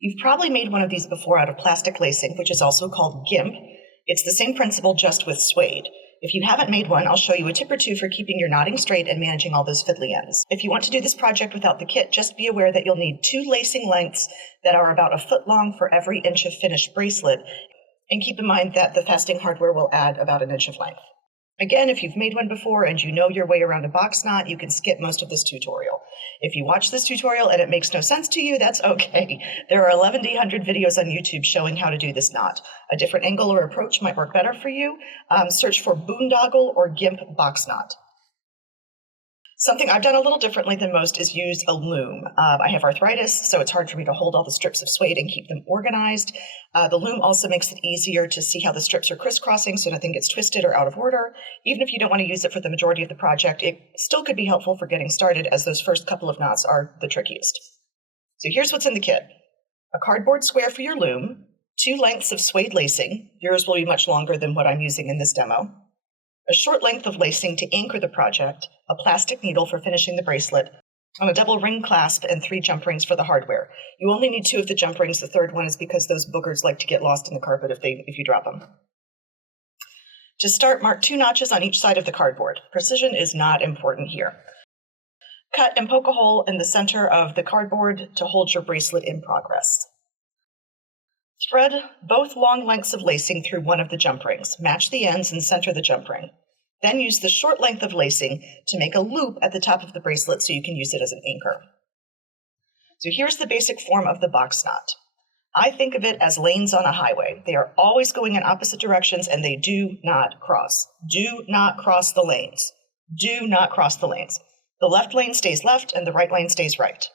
You've probably made one of these before out of plastic lacing, which is also called GIMP. It's the same principle, just with suede. If you haven't made one, I'll show you a tip or two for keeping your knotting straight and managing all those fiddly ends. If you want to do this project without the kit, just be aware that you'll need 2 lacing lengths that are about a foot long for every inch of finished bracelet, and keep in mind that the fastening hardware will add about an inch of length. Again, if you've made one before and you know your way around a box knot, you can skip most of this tutorial. If you watch this tutorial and it makes no sense to you, that's okay. There are 1,100 videos on YouTube showing how to do this knot. A different angle or approach might work better for you. Search for boondoggle or GIMP box knot. Something I've done a little differently than most is use a loom. I have arthritis, so it's hard for me to hold all the strips of suede and keep them organized. The loom also makes it easier to see how the strips are crisscrossing so nothing gets twisted or out of order. Even if you don't want to use it for the majority of the project, it still could be helpful for getting started, as those first couple of knots are the trickiest. So here's what's in the kit. A cardboard square for your loom, 2 lengths of suede lacing. Yours will be much longer than what I'm using in this demo. A short length of lacing to anchor the project, a plastic needle for finishing the bracelet, and a double ring clasp and 3 jump rings for the hardware. You only need 2 of the jump rings. The third one is because those boogers like to get lost in the carpet if you drop them. To start, mark 2 notches on each side of the cardboard. Precision is not important here. Cut and poke a hole in the center of the cardboard to hold your bracelet in progress. Thread both long lengths of lacing through one of the jump rings. Match the ends and center the jump ring. Then use the short length of lacing to make a loop at the top of the bracelet so you can use it as an anchor. So here's the basic form of the box knot. I think of it as lanes on a highway. They are always going in opposite directions and they do not cross. Do not cross the lanes. Do not cross the lanes. The left lane stays left and the right lane stays right.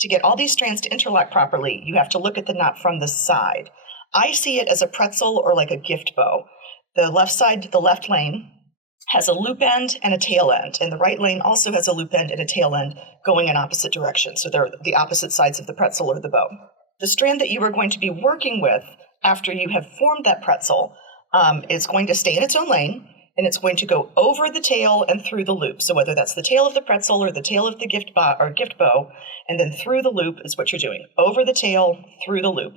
To get all these strands to interlock properly, you have to look at the knot from the side. I see it as a pretzel or like a gift bow. The left side, the left lane, has a loop end and a tail end, and the right lane also has a loop end and a tail end going in opposite directions. So they're the opposite sides of the pretzel or the bow. The strand that you are going to be working with after you have formed that pretzel is going to stay in its own lane, and it's going to go over the tail and through the loop. So whether that's the tail of the pretzel or the tail of the gift bow, and then through the loop is what you're doing. Over the tail, through the loop.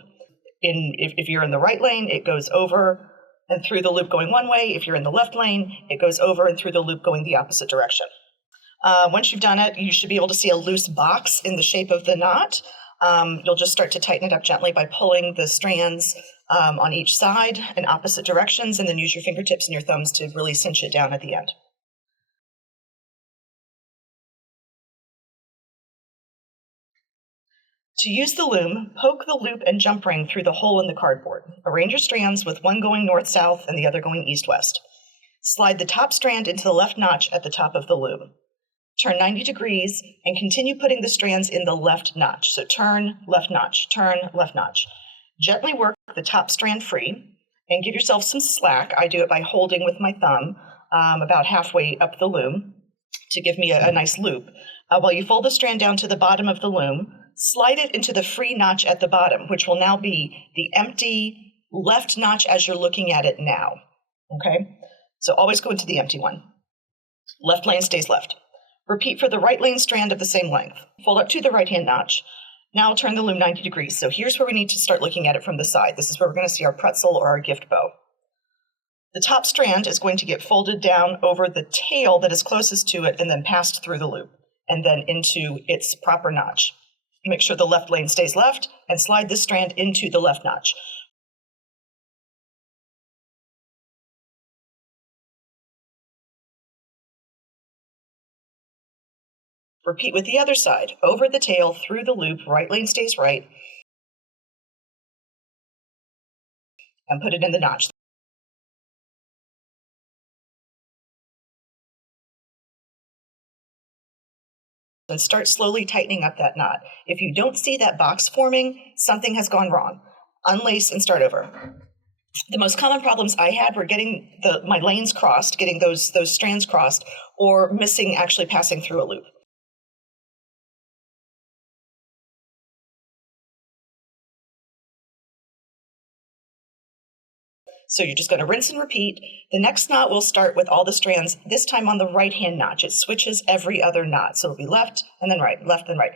If you're in the right lane, it goes over and through the loop going one way. If you're in the left lane, it goes over and through the loop going the opposite direction. Once you've done it, you should be able to see a loose box in the shape of the knot. You'll just start to tighten it up gently by pulling the strands on each side in opposite directions, and then use your fingertips and your thumbs to really cinch it down at the end. To use the loom, poke the loop and jump ring through the hole in the cardboard. Arrange your strands with one going north-south and the other going east-west. Slide the top strand into the left notch at the top of the loom. Turn 90 degrees and continue putting the strands in the left notch. So turn, left notch, turn, left notch. Gently work the top strand free and give yourself some slack. I do it by holding with my thumb about halfway up the loom to give me a nice loop. While you fold the strand down to the bottom of the loom, slide it into the free notch at the bottom, which will now be the empty left notch as you're looking at it now. Okay? So always go into the empty one. Left lane stays left. Repeat for the right lane strand of the same length. Fold up to the right-hand notch. Now turn the loom 90 degrees. So here's where we need to start looking at it from the side. This is where we're going to see our pretzel or our gift bow. The top strand is going to get folded down over the tail that is closest to it and then passed through the loop and then into its proper notch. Make sure the left lane stays left and slide this strand into the left notch. Repeat with the other side. Over the tail, through the loop, right lane stays right, and put it in the notch. And start slowly tightening up that knot. If you don't see that box forming, something has gone wrong. Unlace and start over. The most common problems I had were getting my lanes crossed, getting those strands crossed, or missing actually passing through a loop. So you're just going to rinse and repeat. The next knot will start with all the strands, this time on the right-hand notch. It switches every other knot. So it'll be left and then right, left and right.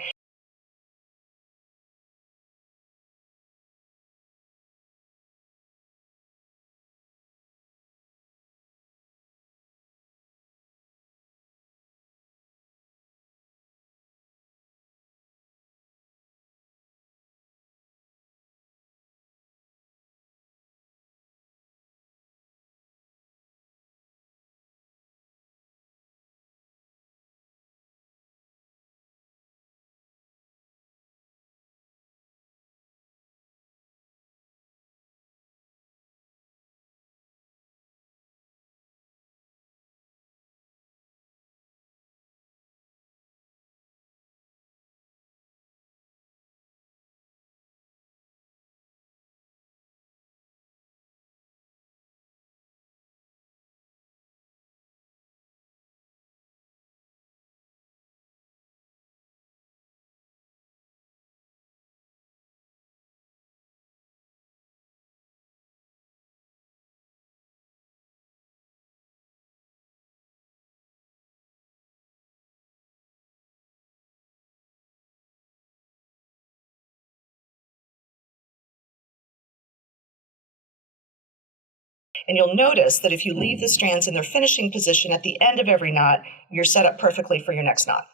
And you'll notice that if you leave the strands in their finishing position at the end of every knot, you're set up perfectly for your next knot.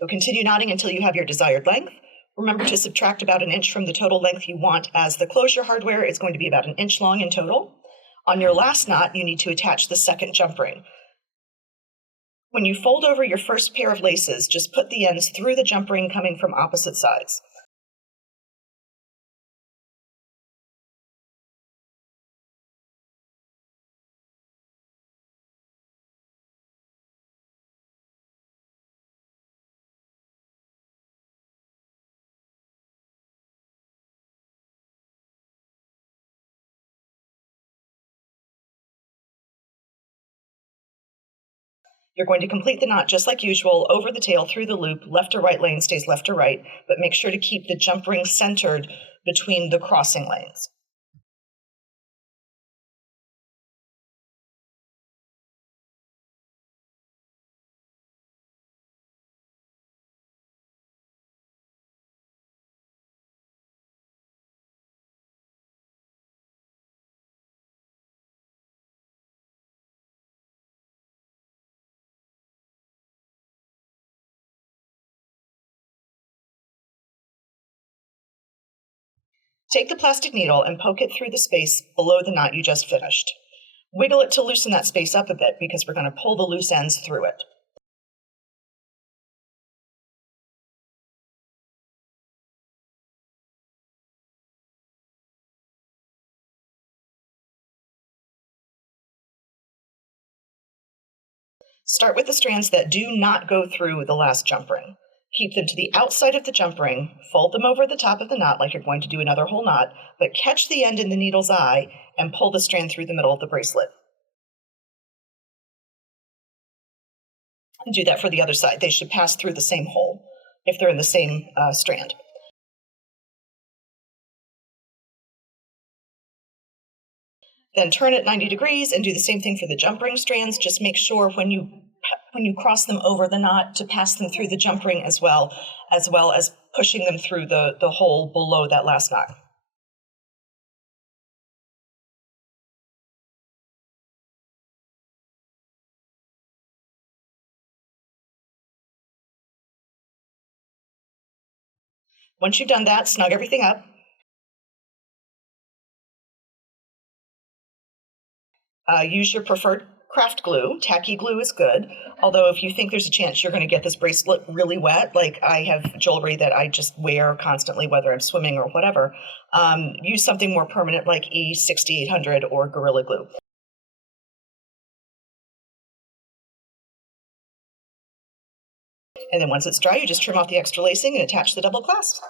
You'll continue knotting until you have your desired length. Remember to subtract about an inch from the total length you want, as the closure hardware is going to be about an inch long in total. On your last knot, you need to attach the second jump ring. When you fold over your first pair of laces, just put the ends through the jump ring coming from opposite sides. You're going to complete the knot just like usual, over the tail, through the loop, left or right lane stays left or right, but make sure to keep the jump ring centered between the crossing lanes. Take the plastic needle and poke it through the space below the knot you just finished. Wiggle it to loosen that space up a bit because we're going to pull the loose ends through it. Start with the strands that do not go through the last jump ring. Keep them to the outside of the jump ring, fold them over the top of the knot like you're going to do another whole knot, but catch the end in the needle's eye and pull the strand through the middle of the bracelet. And do that for the other side. They should pass through the same hole if they're in the same strand. Then turn it 90 degrees and do the same thing for the jump ring strands. Just make sure when you cross them over the knot to pass them through the jump ring as well as pushing them through the hole below that last knot. Once you've done that, snug everything up. Use your preferred craft glue. Tacky glue is good, although if you think there's a chance you're going to get this bracelet really wet, like I have jewelry that I just wear constantly, whether I'm swimming or whatever, use something more permanent like E6800 or Gorilla Glue. And then once it's dry, you just trim off the extra lacing and attach the double clasp.